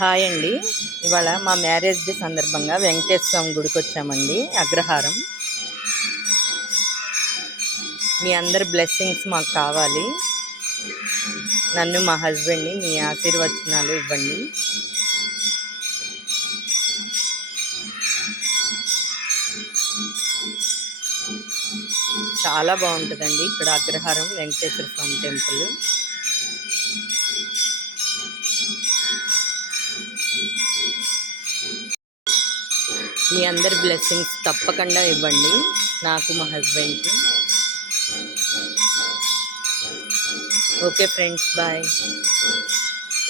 హాయ్ అండి. ఇవాళ మా మ్యారేజ్ డే సందర్భంగా వెంకటేశ్వర స్వామి గుడికి వచ్చామండి, అగ్రహారం. మీ అందరి బ్లెస్సింగ్స్ మాకు కావాలి. నన్ను మా హస్బెండ్ని మీ ఆశీర్వచనాలు ఇవ్వండి. చాలా బాగుంటుందండి ఇక్కడ అగ్రహారం వెంకటేశ్వర స్వామి టెంపుల్. మీ అందరి బ్లెస్సింగ్స్ తప్పకుండా ఇవ్వండి నాకు, మా హస్బెండ్కి. Okay friends, bye.